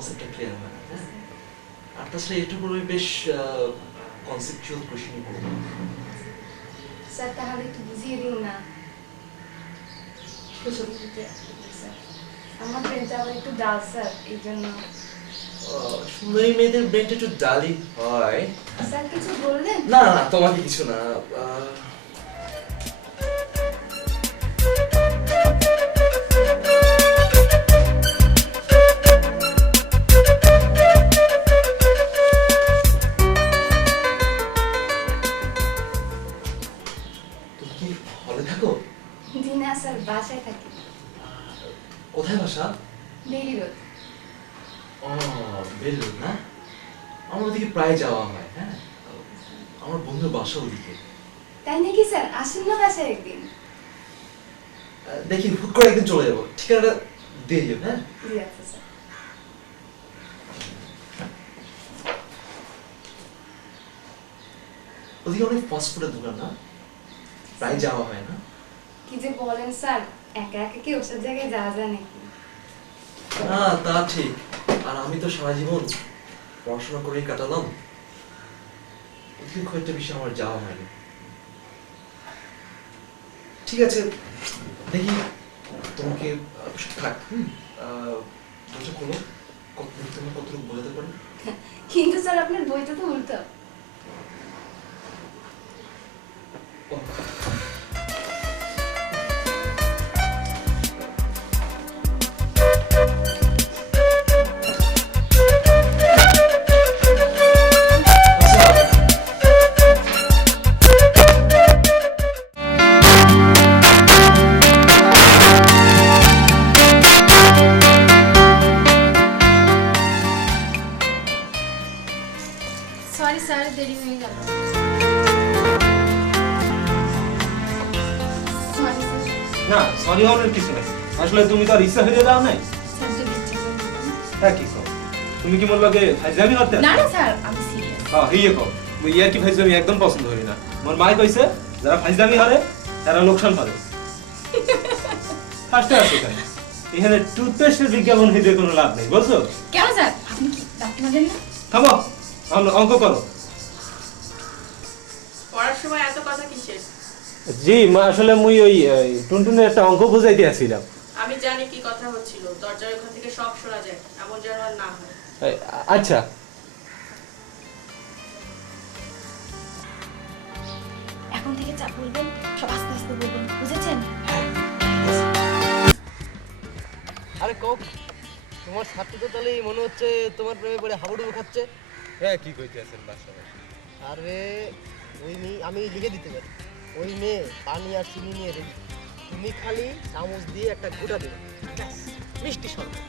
কনসেপ্টটা ক্লিয়ার হয় না, হ্যাঁ? আর তাছাড়া এটার উপর আমি বেশ কনসেপচুয়াল কোশ্চেনই করবো। স্যার তাহলে একটু বুঝিয়ে দিন না। স্যার আমার ব্রেনটা আবার একটু ডাল স্যার, এই জন্য। সুন্দরী মেয়েদের ব্রেনটা একটু ডালি হয়। স্যার কিছু বললেন? না না তোমাকে কিছু না। তুমি কি হলে থাকো? জি না স্যার, বাসায় থাকি। কোথায় বাসা? বেলি রোড। ও বেলুন না, আমার ওদিকে প্রায় যাওয়া হয়। হ্যাঁ, আমার বন্ধুর বাসা ওদিকে। তাই নাকি স্যার? আসুন না বাসায় একদিন। দেখি হুট করে একদিন চলে যাবো, ঠিকানাটা দিয়ে দিও। হ্যাঁ জি আচ্ছা স্যার। ওদিকে অনেক ফাস্ট ফুডের দোকান না, প্রায় যাওয়া হয় না? কি যে বলেন স্যার, একা একা কি ওসব জায়গায় যাওয়া যায় নাকি? না তা ঠিক, আর আমি তো সারা জীবন পড়াশোনা করেই কাটালাম, ওদিকে খুব একটা বেশি আমার যাওয়া হয়নি। ঠিক আছে, দেখি তোমাকে থাক। বইটা খোলো, তোমার কতটুকু বোঝাতে পারি। কিন্তু স্যার আপনার বইটা তো উল্টো। সরি স্যার, দেরি হয়ে গেল। Sorry sir. না, সরি হওয়ার কিছু নেই। আসলে তুমি তো আর ইচ্ছা হয়ে যাও নাই। স্যার যদি ইচ্ছে করে বলুন। হ্যাঁ কি কও? তুমি কি মোর লগে ফাইজলামি করতে? না না স্যার, আমি সিরিয়াস। হ্যাঁ, হিয়ে কও। মুই ইয়ার কি ফাইজলামি একদম পছন্দ করি না। মোর মাই কইছে যারা ফাইজলামি করে তারা লোকসান করে। ফার্স্টে আসো কেন? এখানে টুথপেস্টের বিজ্ঞাপন হিসেবে কোনো লাভ নেই, বুঝছো? কেন স্যার? আপনি কি দাঁত মাজেন না? থামো, অঙ্ক করো। পড়ার সময় এত কথা কিসের? জি মা, আসলে মুই ওই টুনটুনের একটা অঙ্ক বুঝাইতে আসছিলাম। আমি জানি কি কথা হচ্ছিল, দরজার ওখান থেকে সব শোনা যায়, এমন যেন আর না হয়। আচ্ছা, এখন থেকে যা বলবেন সব আস্তে আস্তে বলবেন, বুঝেছেন? আরে কক, তোমার ছাত্র তো তাহলে মনে হচ্ছে তোমার প্রেমে পড়ে হাবুডুবু খাচ্ছে। হ্যাঁ কি কইতে আছেন বাসায়? আরে ওই মেয়ে আমি লিখে দিতে পারি, ওই মেয়ে পানি আর চিনি নিয়ে রেডি, তুমি খালি চামচ দিয়ে একটা গোটা দেবে, ব্যাস, মিষ্টি শরবত।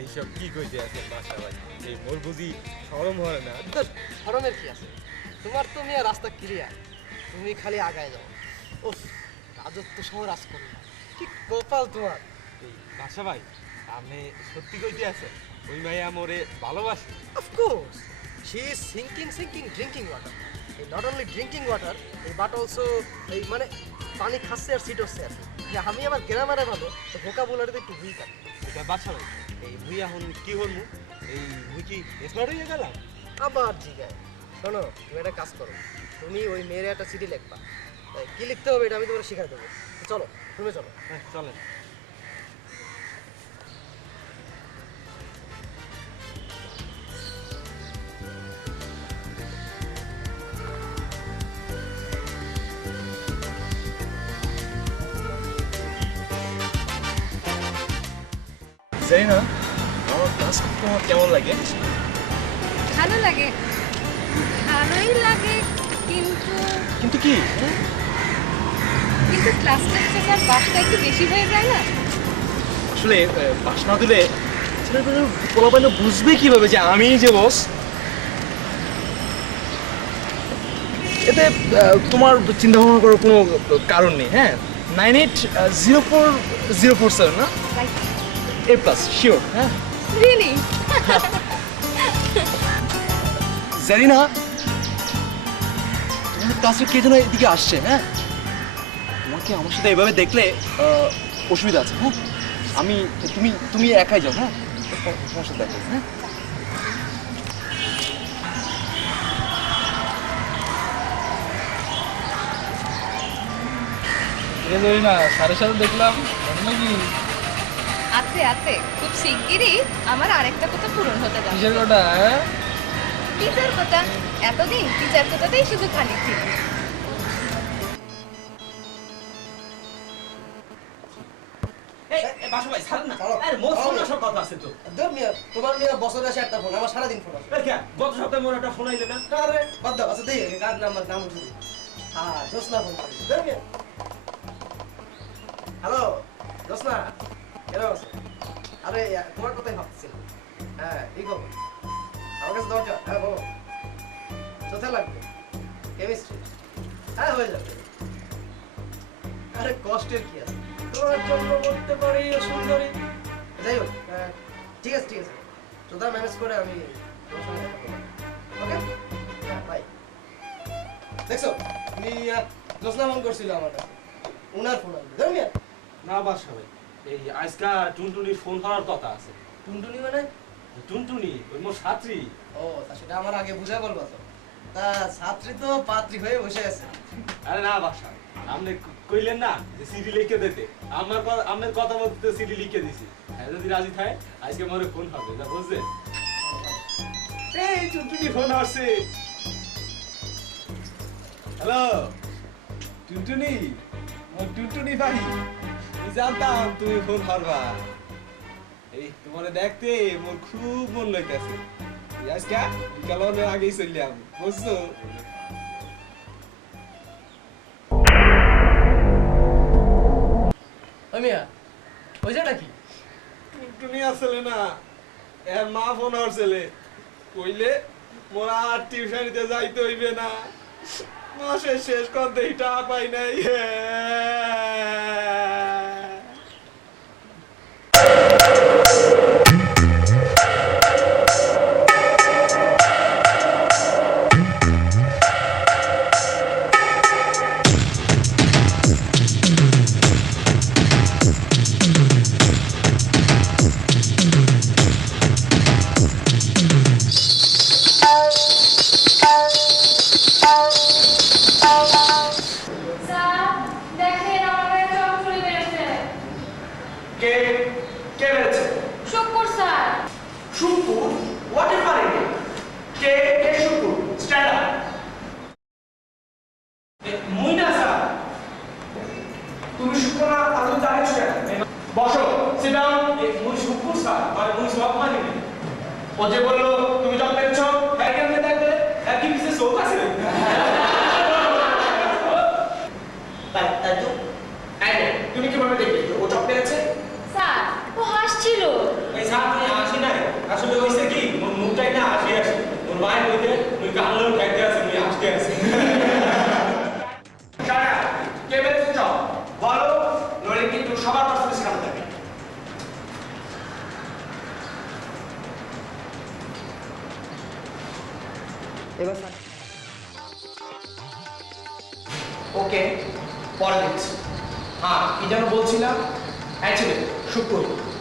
এইসব কি কইতে আছেন বাসা ভাই? এই মোর বুঝি শরম হয় না? শরমের কি আছে, তোমার তো মেয়ে রাস্তা ক্লিয়ার, তুমি খালি আগায় যাও। ওফ, রাজত্ব সহ রাজ করো, কি কপাল তোমার। এই বাসা ভাই, আপনি সত্যি কইতে আছেন ওই মাইয়া মোরে ভালোবাসে? Of course, she is sinking drinking water, not only drinking water, but also এই মানে পানি খাচ্ছে আর সিট হচ্ছে আর কি। আমি আবার গ্রামারে ভালো, তো ভোকাবুলারিতে একটু উইক আর কি। এটা বাসা ভাই, এই মুই এখন কি করবো? এই মুই কি স্মার্ট হয়ে গেলাম? আবার জিগায়, শোনো তুমি একটা কাজ করো, তুমি ওই মেয়ের একটা চিঠি লিখবা, কি লিখতে হবে এটা আমি তোমার শিখাই দেবো। চলো তুমি চলো। হ্যাঁ চলেন। জানি না আমার ক্লাস তোমার কেমন লাগে? ভালো লাগে, ভালোই লাগে, কিন্তু কিন্তু কি? কিন্তু ক্লাসটা স্যার বাসটা একটু বেশি হয়ে যায় না? আসলে বাস না দিলে পোলাপাইন বুঝবে কিভাবে যে আমি যে বস? এতে তোমার চিন্তা ভাবনা করার কোনো কারণ নেই। হ্যাঁ, 980407 না, A প্লাস শিওর। হ্যাঁ রিয়েলি? জানি না তোমার ক্লাসে কে যেন এদিকে আসছে। হ্যাঁ, তোমাকে আমার সাথে এভাবে দেখলে অসুবিধা আছে। হ্যাঁ, আমি তুমি তুমি একাই যাও। হ্যাঁ, তোমার সাথে দেখা হ্যাঁ না 7:30 দেখলাম নাকি আছে আছে খুব শিগগিরই আমার আরেকটা কথা পূরণ হতে যাচ্ছে কিসের কথা হ্যাঁ টিচার কথা এতদিন টিচার কথাতেই শুধু খালি ছিল বাসু ভাই ছাড় না আরে মোর ফোন সব কথা আছে তো ধর মিয়া তোমার মিয়া বছরে আসে একটা ফোন আমার সারাদিন ফোন আছে এই কে গত সপ্তাহে মোর একটা ফোন আইলে না আরে বাদ দাও আচ্ছা দেই কার নাম্বার নাম বলছি হ্যাঁ জোসনা ফোন করেছে ধর মিয়া হ্যালো জোসনা কেন আছো আরে তোমার কথাই ভাবছি হ্যাঁ ঠিক হবে আমার কাছে দরজা হ্যাঁ বলো কোথায় লাগবে কেমিস্ট্রি হ্যাঁ হয়ে যাবে আরে কষ্টের কি আছে তোমার জন্য বলতে পারি সুন্দরী যাই হোক ঠিক আছে চোদা ম্যানেজ করে আমি তোমার সঙ্গে দেখা করবো ওকে হ্যাঁ বাই দেখছো তুমি জোসনা ফোন করছিল আমার কাছে উনার ফোন আসবে ধর মিয়া না বাসা ভাই এই আজকা টুনটুনির ফোন করার কথা আছে টুনটুনি মানে টুনটুনি ওই মোর ছাত্রী ও তা সেটা আমার আগে বুঝা বলবো তো তা ছাত্রী তো পাত্রী হয়ে বসে আছে আরে না বাসা আপনি কইলেন না যে সিডি লিখে দিতে আমার কথা বলতে সিডি লিখে দিছি হ্যাঁ যদি রাজি থাকে আজকে মোরে ফোন হবে যা বুঝছেন এই টুনটুনি ফোন আসছে হ্যালো টুনটুনি মোর টুনটুনি ভাই আমি জানতাম তুমি ফোন করবা এই তোমারে দেখতে মোর খুব মন লইতাছে আজকে বিকালের আগেই চললাম বুঝছো ওই মিয়া ওই যেটা কি টুনটুনি আসলে না এর মা ফোন আসলে কইলে মোরা আর টিউশনিতে যাইতে হইবে না মাসের শেষ করতে টাকা পাই নাই স্যার দেখেন আমার একটা চুরি বেড়েছে কে কে বেড়েছে Shukur sir Shukur what is my name কে কে শুকুর স্ট্যান্ড আপ মুইনা স্যার তুমি শুকুর না আমি জানি কেন বসো সিট ডাউন মুই শুকুর স্যার আর মুই সব মানি ও যে বললো তুমি জব পেয়েছো হ্যাঁ কেমনে দেখবে হ্যাঁ কি কিছু শোক আছে তাই তো তুমি কিভাবে দেখলে ও জব পেয়েছে স্যার ও হাসছিল এই সামনে আসি নাই আসলে হইছে কি মোর মুখটাই না আসি আসি মোর মায়ের কইতে তুই কানলো খাইতে আছে তুই আসতে আছে কারা কে বেঁচে যাও বলো নইলে কিন্তু সবার পাশে সামনে থাকে এবার ওকে পরে দেখছি হ্যাঁ কি যেন বলছিলাম অ্যাকচুয়ালি শুক্র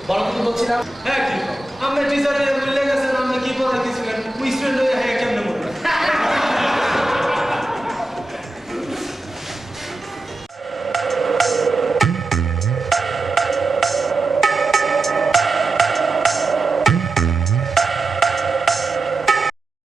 বলো কি বলছিলাম হ্যাঁ কি আমরা টিচারে বলে গেছেন আমরা কি পড়া কিছু কেন স্টুডেন্ট হয়ে হ্যাঁ কেমনে মনে